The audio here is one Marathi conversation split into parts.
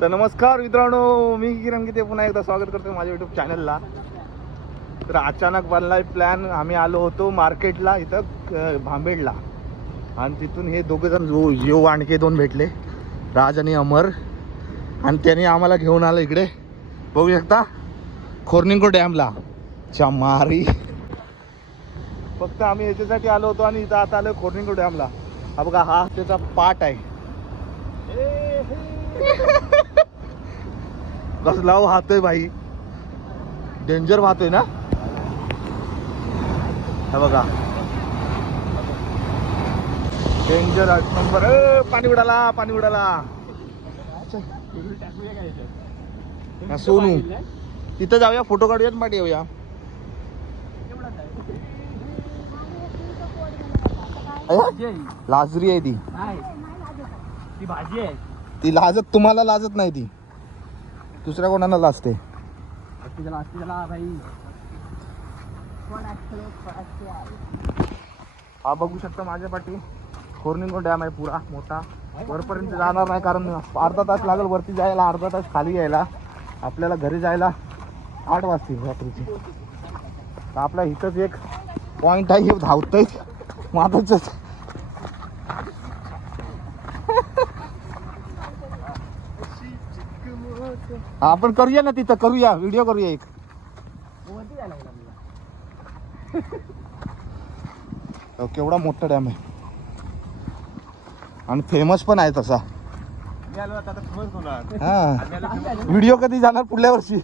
तर नमस्कार मित्रांनो मी किरण गीते. पुन्हा एकदा स्वागत करतो माझ्या युट्यूब चॅनलला तर अचानक बनलाय प्लॅन आम्ही आलो होतो मार्केटला इथं भांबेडला. आणि तिथून हे दोघे जण जो आणखी दोन भेटले राज आणि अमर. आणि त्यांनी आम्हाला घेऊन आलं इकडे. बघू शकता खोर्निंगो डॅमला. चमारी. फक्त आम्ही याच्यासाठी आलो होतो आणि इथं आता आलो खोर्निंगो डॅमला. हा बघा हा त्याचा पाट आहे. कसला वाहतोय भाई. डेंजर वाहतोय ना? हे बघा. डेंजर नंबर पाणी उडाला पाणी उडाला. सोनू. तिथं जाऊया फोटो काढूया आणि पाठी येऊया. लाजरी आहे ती. ती भाजी आहे. ती लाजत तुम्हाला लाजत नाही ती. दुसऱ्या कोणाला लाजते? भाई. हा बघू शकता माझ्या पाठी. खोर्निंगो डॅम आहे पुरा मोठा. वरपर्यंत जाणार नाही कारण अर्धा तास लागेल वरती जायला अर्धा तास खाली यायला. आपल्याला घरी जायला आठ वाजतील रात्रीची. तर आपल्या इथंच एक पॉइंट आहे हे धावतंय. आपण करूया ना तिथं करूया. व्हिडिओ करूया एक. केवढा मोठा डॅम आहे. आणि फेमस पण आहे तसा. मी आलो आता खबर होणार. हा. व्हिडिओ कधी जाणार पुढल्या वर्षी?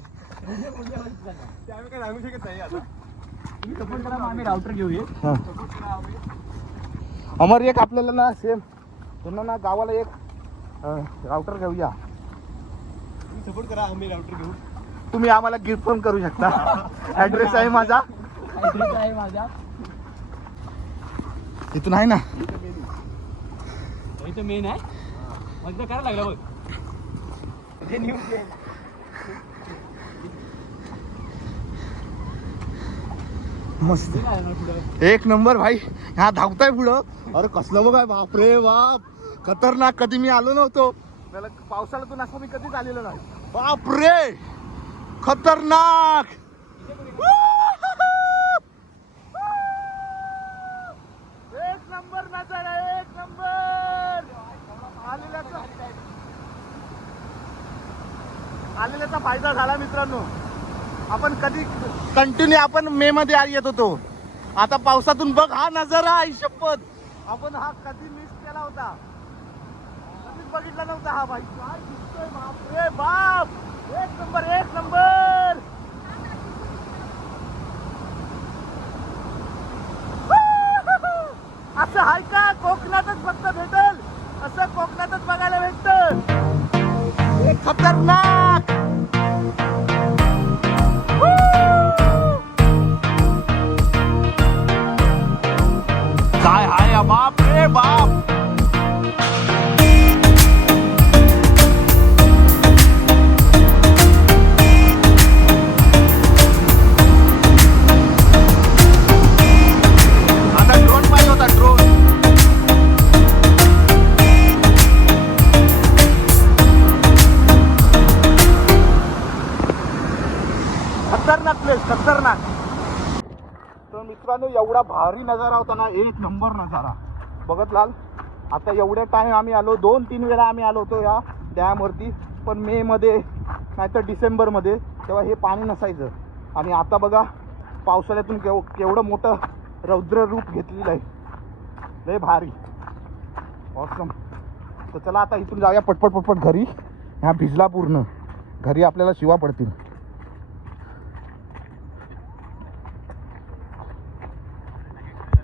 राऊटर हा. अमर एक आपल्याला ना सेम त्यांना ना गावाला एक राउटर घेऊया. सपोर्ट करा आम्ही राऊटर घेऊ. तुम्ही आम्हाला गिफ्ट पण करू शकता. ऍड्रेस आहे माझा. ऍड्रेस आहे माझा. इथून आहे ना? इथं मेन आहे. मग तर करायला लागला बघ. हे न्यू मस्त. एक नंबर भाई. हा धावताय पुढं. अरे कसलं बघाय बापरे बाप. खतरनाक. कधी मी आलो नव्हतो. त्याला पावसाळ्यातून असं मी कधीच आलेलो नाही. बापरे! खतरनाक! एक नंबर नजारा एक नंबर! आलेल्याचा आलेल्याचा फायदा झाला मित्रांनो. आपण कधी कंटिन्यू आपण मे मध्ये आ- येत होतो. आता पावसातून बघ हा नजारा आई शपथ. आपण हा कधी मिस केला होता? बघितला नव्हता हा भाई. काय दिसतोय बाप रे बाप! एक नंबर एक नंबर! असं हाय का? कोकणातच फक्त भेटल. असं कोकणातच बघायला भेटत. एक खतरनाक! मित्रांनो एवढा भारी नजारा होता ना एक नंबर नजारा. बघत लाल आता एवढ्या टाइम आम्ही आलो दोन तीन वेळा आम्ही आलो होतो या डॅमवरती पण मे मध्ये नाहीतर डिसेंबरमध्ये तेव्हा हे पाणी नसायचं. आणि आता बघा पावसाळ्यातून केव केवढं मोठं रौद्र रूप घेतलेलं आहे. लय भारी. ऑसम तर चला आता इथून जाऊया पटपट पटपट घरी ह्या भिजला पूर्ण घरी आपल्याला शिवा पडतील.